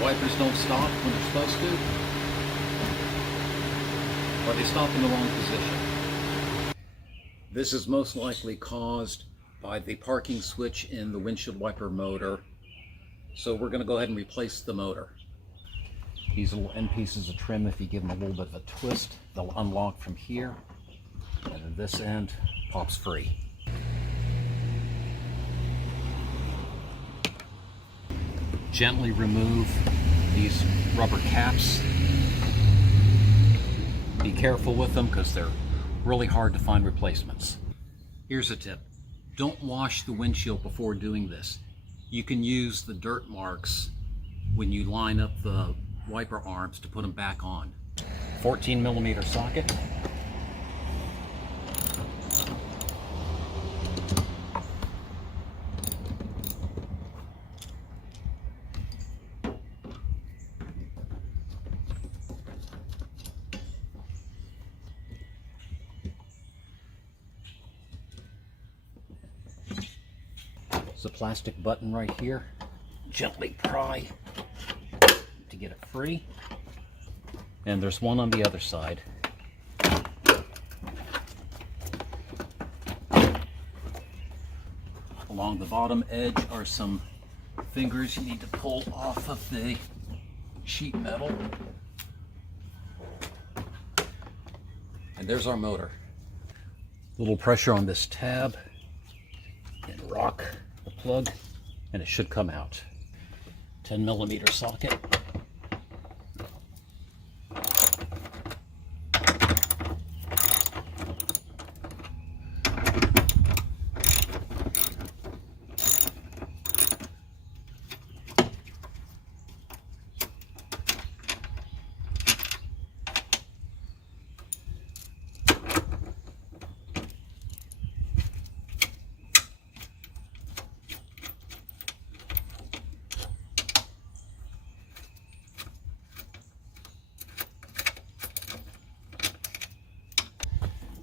Wipers don't stop when they're supposed to, or they stop in the wrong position. This is most likely caused by the parking switch in the windshield wiper motor. So we're going to go ahead and replace the motor. These little end pieces of trim, if you give them a little bit of a twist, they'll unlock from here, and then this end pops free. Gently remove these rubber caps. Be careful with them because they're really hard to find replacements. Here's a tip. Don't wash the windshield before doing this. You can use the dirt marks when you line up the wiper arms to put them back on. 14mm socket. There's a plastic button right here. Gently pry to get it free. And there's one on the other side. Along the bottom edge are some fingers you need to pull off of the sheet metal. And there's our motor. A little pressure on this tab and rock the plug, and it should come out. 10mm socket.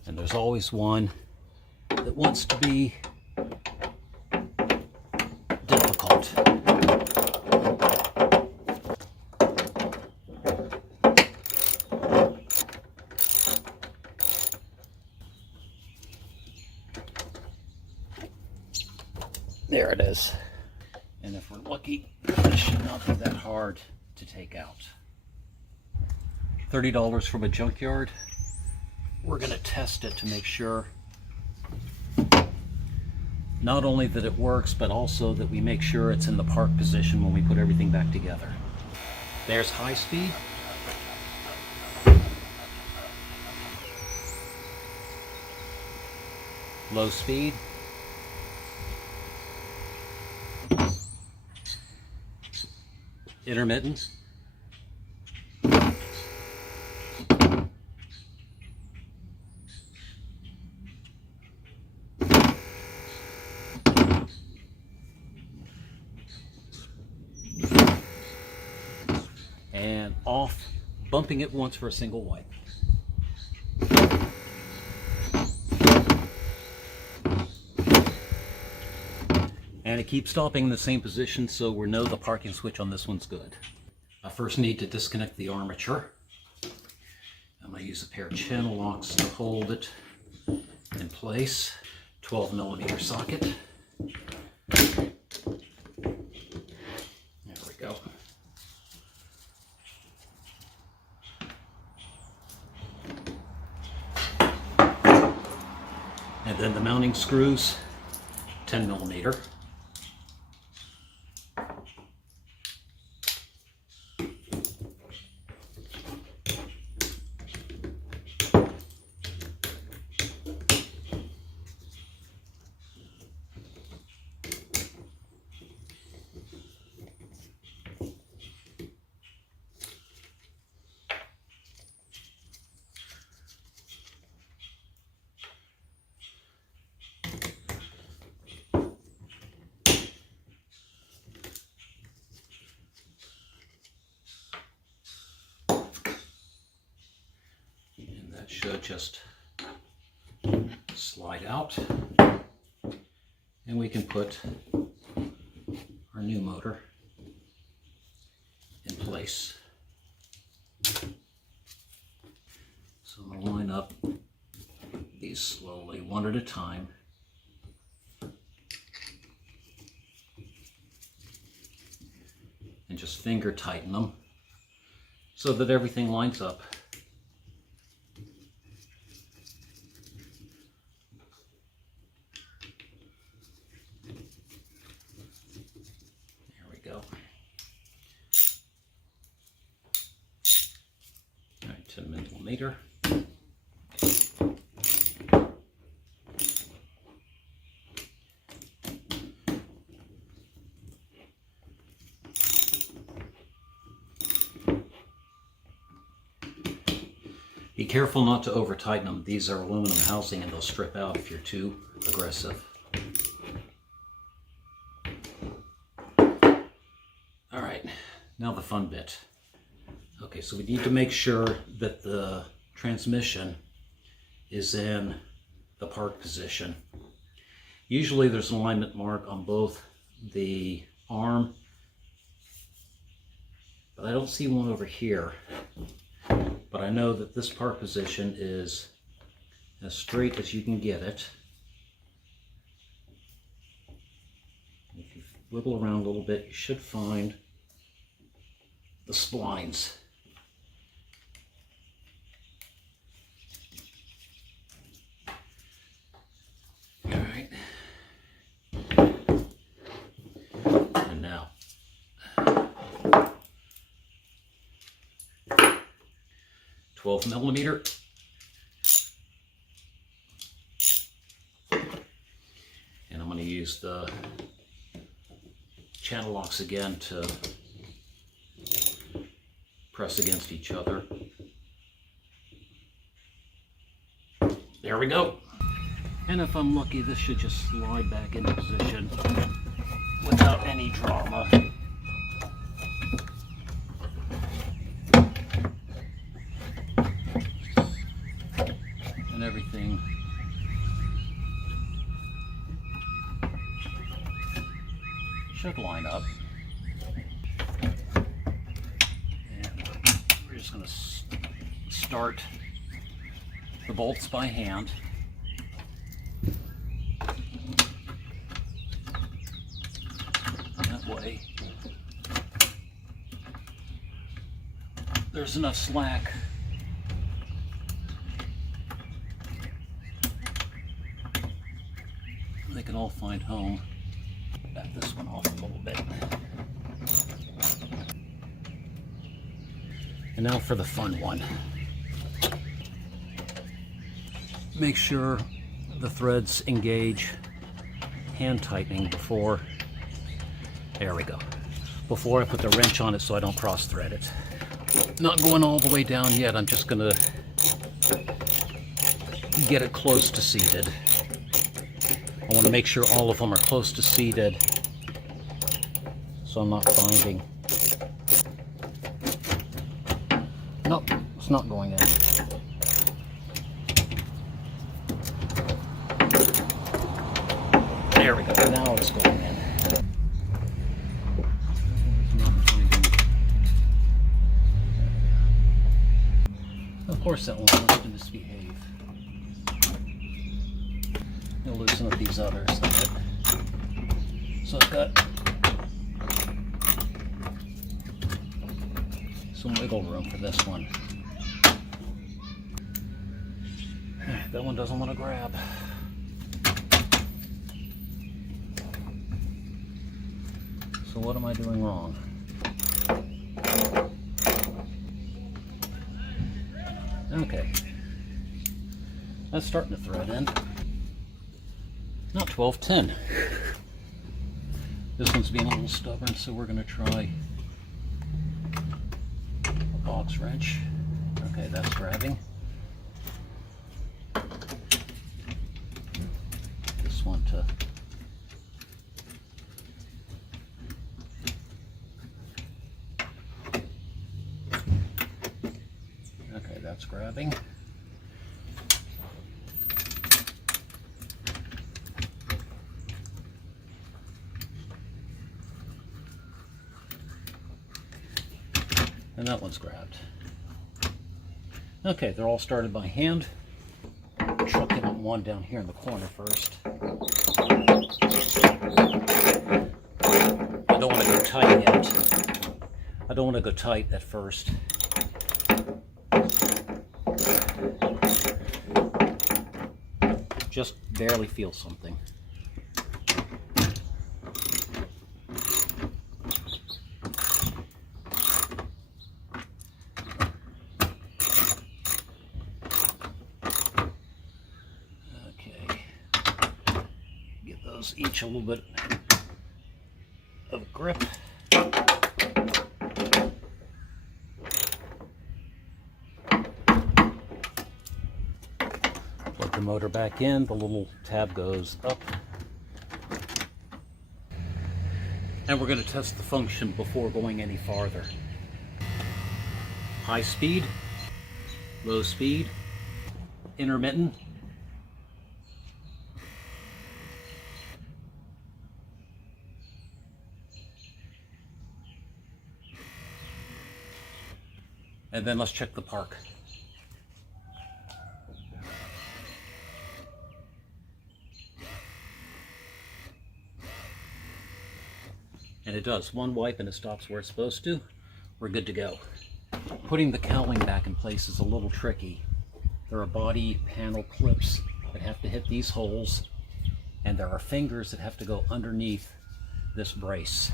And there's always one that wants to be difficult. There it is. And if we're lucky, this should not be that hard to take out. $30 from a junkyard. We're going to test it to make sure not only that it works, but also that we make sure it's in the park position when we put everything back together. There's high speed. Low speed. Intermittent. And off, bumping it once for a single wipe. And it keeps stopping in the same position, so we know the parking switch on this one's good. I first need to disconnect the armature. I'm going to use a pair of channel locks to hold it in place. 12mm socket. There we go. And then the mounting screws, 10mm. Should just slide out, and we can put our new motor in place. So I'm going to line up these slowly, one at a time. And just finger tighten them so that everything lines up. There we go. All right, 10 millimeter. Be careful not to over tighten them. These are aluminum housing and they'll strip out if you're too aggressive. All right, now the fun bit. Okay, so we need to make sure that the transmission is in the park position. Usually there's an alignment mark on both the arm, but I don't see one over here. But I know that this park position is as straight as you can get it. If you wiggle around a little bit, you should find the splines. All right. And now, 12 millimeter. And I'm going to use the channel locks again to press against each other. There we go. And if I'm lucky, this should just slide back into position without any drama. And everything should line up. And we're just going to start the bolts by hand. That way there's enough slack they can all find home. Back this one off a little bit. And now for the fun one. Make sure the threads engage hand tightening before, there we go, before I put the wrench on it so I don't cross thread it. Not going all the way down yet, I'm just gonna get it close to seated. I want to make sure all of them are close to seated so I'm not finding. Nope, it's not going in. There we go, now it's going in. Of course that one wants to misbehave. I'll loosen up these others a bit. So I've got some wiggle room for this one. That one doesn't want to grab. So what am I doing wrong? Okay. That's starting to thread in. Not 12, 10. This one's being a little stubborn, so we're going to try a box wrench. Okay, that's grabbing. This one to okay, that's grabbing. And that one's grabbed. Okay, they're all started by hand. Chucking one down here in the corner first. I don't want to go tight yet. I don't want to go tight at first. Just barely feel something. Each a little bit of grip. Plug the motor back in, the little tab goes up. And we're going to test the function before going any farther. High speed, low speed, intermittent. And then let's check the park. And it does. One wipe and it stops where it's supposed to. We're good to go. Putting the cowling back in place is a little tricky. There are body panel clips that have to hit these holes, and there are fingers that have to go underneath this brace.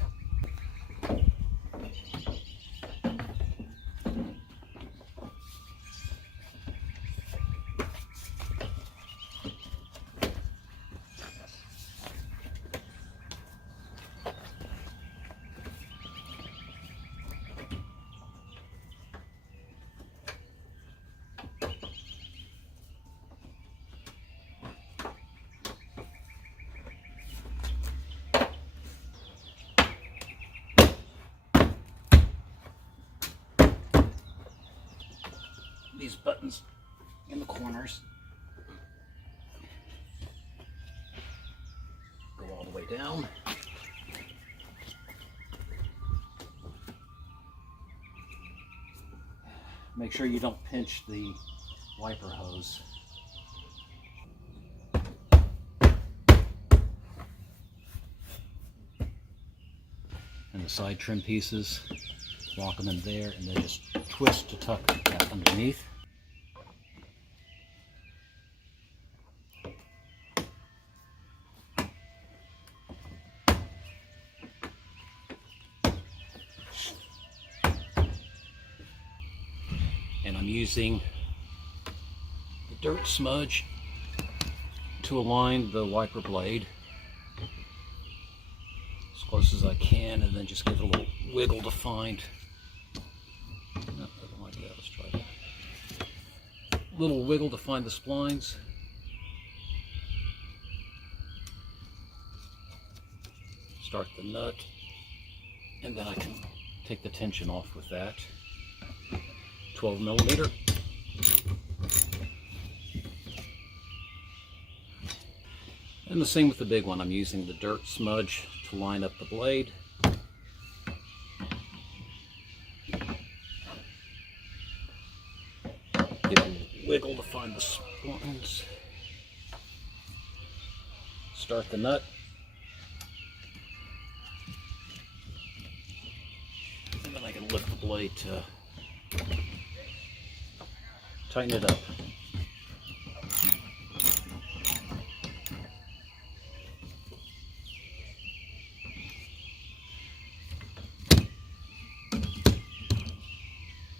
These buttons in the corners go all the way down. Make sure you don't pinch the wiper hose. And the side trim pieces, lock them in there, and then just twist to tuck that underneath. And I'm using the dirt smudge to align the wiper blade as close as I can, and then just give it a little wiggle to find. No, I don't like that. Let's try that. Little wiggle to find the splines. Start the nut, and then I can take the tension off with that. 12mm. And the same with the big one. I'm using the dirt smudge to line up the blade. Give it a little wiggle to find the splines. Start the nut. And then I can lift the blade to tighten it up.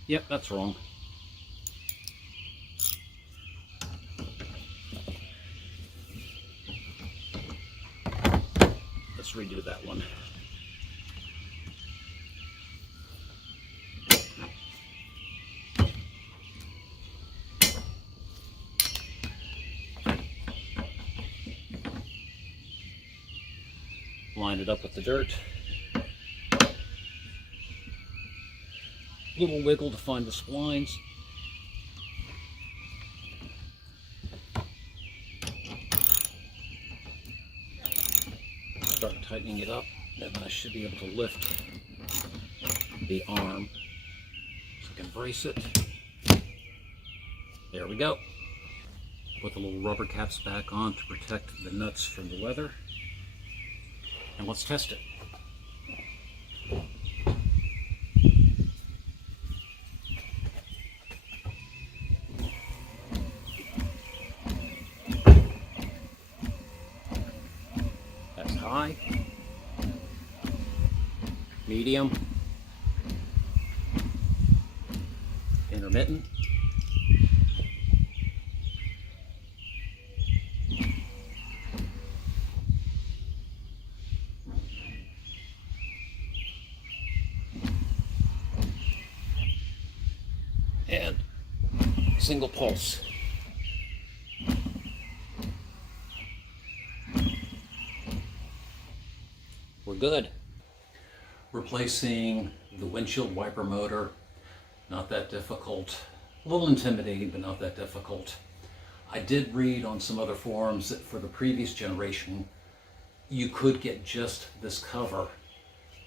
Yep, that's wrong. Let's redo that one. Line it up with the dirt. Little wiggle to find the splines. Start tightening it up, and then I should be able to lift the arm We can brace it. There we go. Put the little rubber caps back on to protect the nuts from the weather. And let's test it. That's high, medium, intermittent. And single pulse. We're good. Replacing the windshield wiper motor, not that difficult. A little intimidating, but not that difficult. I did read on some other forums that for the previous generation, you could get just this cover.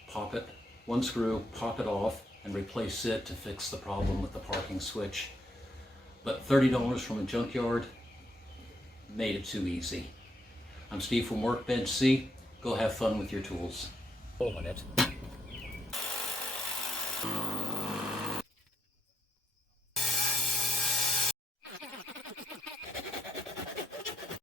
Pop it, one screw, pop it off, and replace it to fix the problem with the parking switch. But $30 from a junkyard made it too easy. I'm Steve from Workbench-Z. Go have fun with your tools. Hold on it.